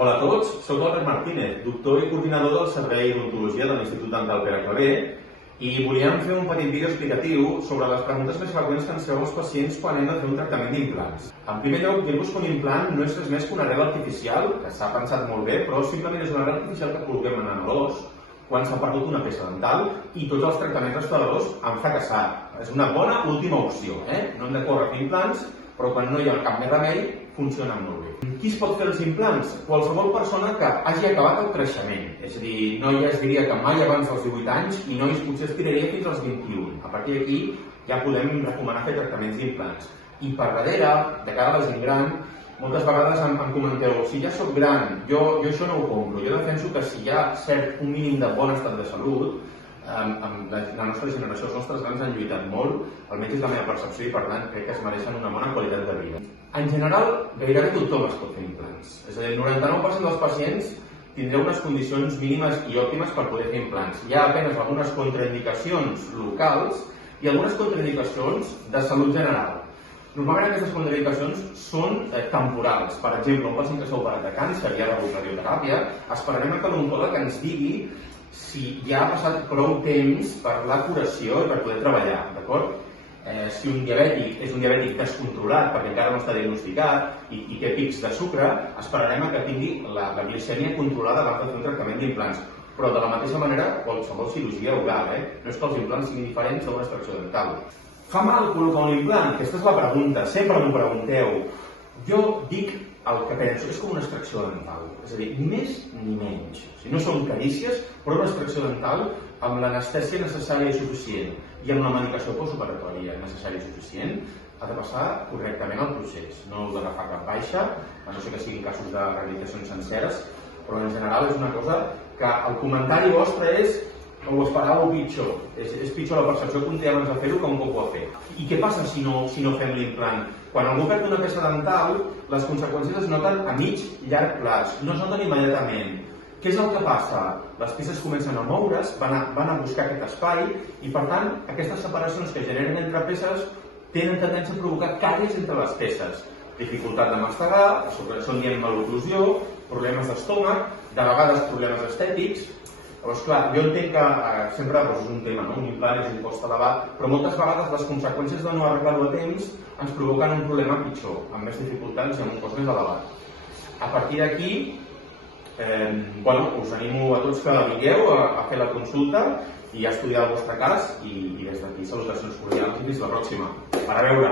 Hola a tots, soc Albert Martínez, doctor i coordinador del Servei d'Odontologia de l'Institut Dental Pere Claver i volíem fer un petit vídeo explicatiu sobre les preguntes més freqüents que ens feu els pacients quan hem de fer un tractament d'implants. En primer lloc, dir-vos que un implant no és res més que una arrel artificial, que s'ha pensat molt bé, però simplement és una arrel artificial que col·loquem en l'os quan s'ha perdut una peça dental i tots els tractaments restauradors han fracassat. És una bona última opció, No hem de córrer a fer implants, però quan no hi ha cap més remei, funcionen molt bé. Qui es pot fer els implants? Qualsevol persona que hagi acabat el creixement. És a dir, noies diria que mai abans dels 18 anys i nois potser estiraria fins als 21. A partir d'aquí ja podem recomanar fer tractaments d'implants. I per darrere, de cara a la gent gran, moltes vegades em comenteu, si ja soc gran, jo això no ho compro. Jo defenso que si hi ha un mínim de bon estat de salut, la nostra generació, els nostres grans han lluitat molt, almenys és la meva percepció i per tant crec que es mereixen una bona qualitat de vida. En general, gairebé tothom es pot fer implants. És a dir, el 99% dels pacients tindreu unes condicions mínimes i òptimes per poder fer implants. Hi ha apenas algunes contraindicacions locals i algunes contraindicacions de salut general. Normalment aquestes contraindicacions són temporals. Per exemple, un pacient que s'ha operat de càncer i ha rebut radioteràpia, esperarem que l'oncòleg ens digui si ja ha passat prou temps per la curació i per poder treballar, d'acord? Si un diabètic és un diabètic descontrolat perquè encara no està diagnosticat i té pics de sucre, esperarem que tingui la glicèmia controlada abans de fer un tractament d'implants. Però de la mateixa manera, qualsevol cirurgia oral, no és que els implants siguin diferents d'una extracció dental. Fa mal col·locar un implant? Aquesta és la pregunta, sempre m'ho pregunteu. Jo dic el que penso, és com una extracció dental, és a dir, ni més ni menys. O sigui, no són carícies, però una extracció dental amb l'anestèsia necessària i suficient i amb la medicació postoperatòria necessària i suficient ha de passar correctament el procés. No heu d'agafar cap baixa, a no ser que siguin casos de rehabilitacions senceres, però en general és una cosa que el comentari vostre és que ho esperàveu pitjor. És pitjor la percepció que un té abans de fer-ho que un cop ho ha fet. I què passa si no fem l'implant? Quan algú perd una peça dental, les conseqüències es noten a mig i llarg plaç, no es noten immediatament. Què és el que passa? Les peces comencen a moure's, van a buscar aquest espai i, per tant, aquestes separacions que generen entre peces tenen tendència a provocar càries entre les peces. Dificultat de mastegar, això en diem maloclusió, problemes d'estómac, de vegades problemes estètics. Llavors, clar, jo entenc que sempre és un tema, un implant és un cost elevat, però moltes vegades les conseqüències de no arreglar-ho a temps ens provoquen un problema pitjor, amb més dificultats i amb un cost més elevat. A partir d'aquí, us animo a tots que vingueu a fer la consulta i a estudiar el vostre cas i des d'aquí salutacions cordials i fins la pròxima. A veure!